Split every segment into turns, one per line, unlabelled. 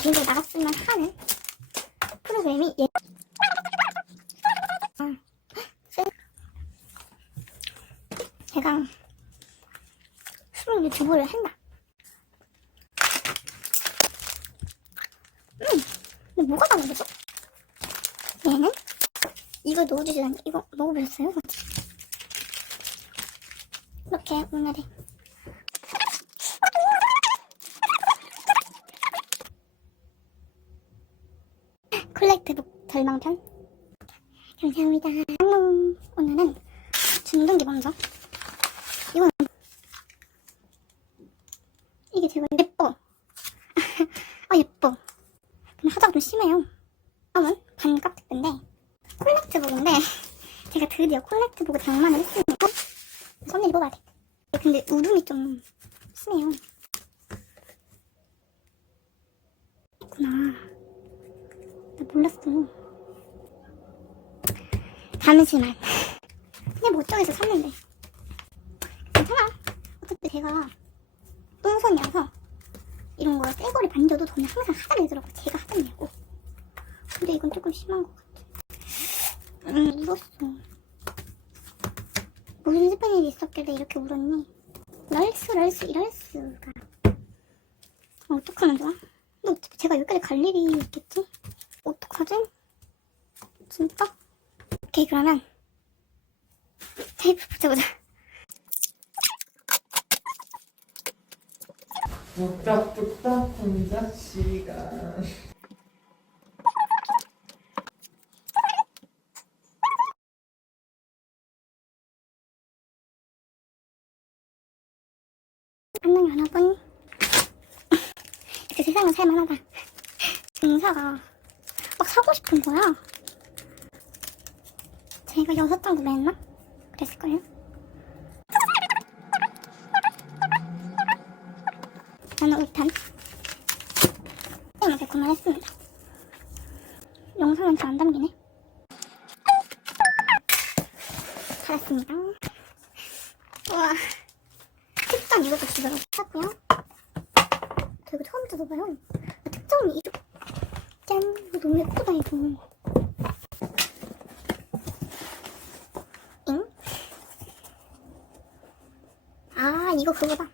개인적으로 나갔으면 하는 프로그램이 예. 아, 제가 수능 유튜브를 한다. 음, 근데 뭐가 다른 거죠? 얘는 이거 넣어주지 않 이거 먹어보셨어요? 이렇게 오늘의 콜렉트북 절망편? 감사합니다. 음, 오늘은 중등기 먼저 이건 이게 제가 예뻐. 아 예뻐. 근데 하자가 좀 심해요. 다음은 반값 택배인데. 콜렉트북인데 제가 드디어 콜렉트북을 장만을 했습니다. 썸네일 뽑아야 돼. 근데 울음이 좀 심해요. 있구나 나 몰랐어. 잠시만 그냥 뭐 어쩌겠어 샀는데. 괜찮아. 어차피 제가 똥손이라서 이런 거 새거를 만져도 저는 항상 하단 내더라고. 제가 하단 내고. 근데 이건 조금 심한 것 같아. 음 울었어. 무슨 슬픈 일이 있었길래 이렇게 울었니? 럴스 럴스 이럴스가. 어, 어떡하면 좋아? 근데 어차피 제가 여기까지 갈 일이 있겠지? 진짜? 오케이 그러면 테이프 붙여보자.
뚝딱뚝딱 혼자 시간.
안녕 여러분 이렇게 세상은 살만하다. 인사가 막 사고 싶은 거야 제가 여섯 장 구매했나? 그랬을걸요? 저는 일단 이렇게 구매했습니다 영상은 잘 안 담기네 잘했습니다 우와 특전 이것도 집에 샀고요. 저 이거 처음 뜯어봐요. 아, 특전이 이거 짠! 너무 예쁘다 이거. 잉? 아 이거 그거다.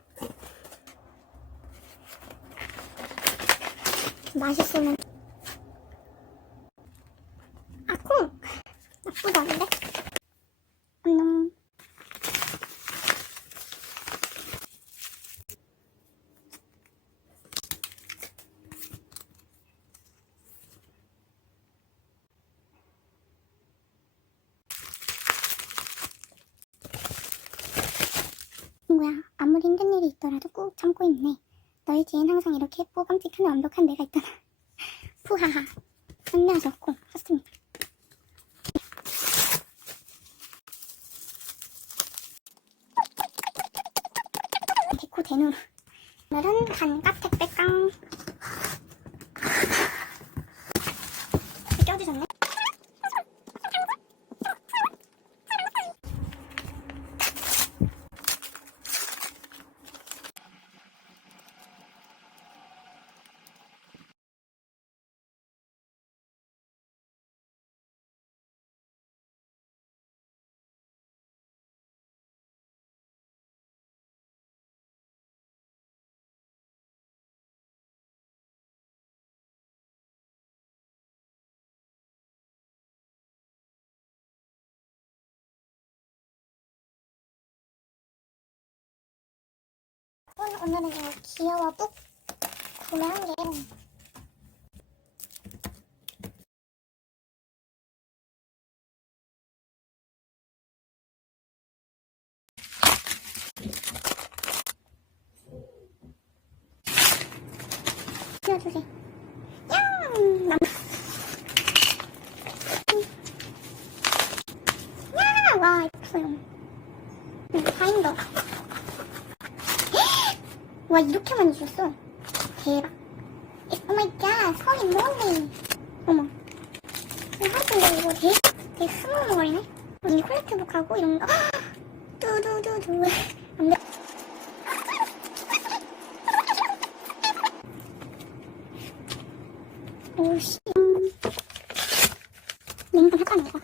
맛있으면 아 콩! 나쁘지 않은데? 안녕. 친구야, 아무리 힘든 일이 있더라도 꾹 참고 있네. 너희 뒤엔 항상 이렇게 예쁘고 깜찍한 완벽한 내가 있잖아. 푸하하. 안내하셨고, 샀습니다. 데코 대누. 오늘은 반값 택배깡. 껴주셨네. 오늘은 이 귀여워 북 구매한 게 띄워주세요. 야! 남... 야! 와, 예뻐요. 음, 다행이다. 와 이렇게 많이 주셨어. 대박. 오 마이 갓 성이 뭐네. 어머. 이거 하여튼 이거 되게 되게 스모머리네? 이 콜렉트북하고 이런 거. 뚜두두두. 안돼. 오씨. 헷갈려 이거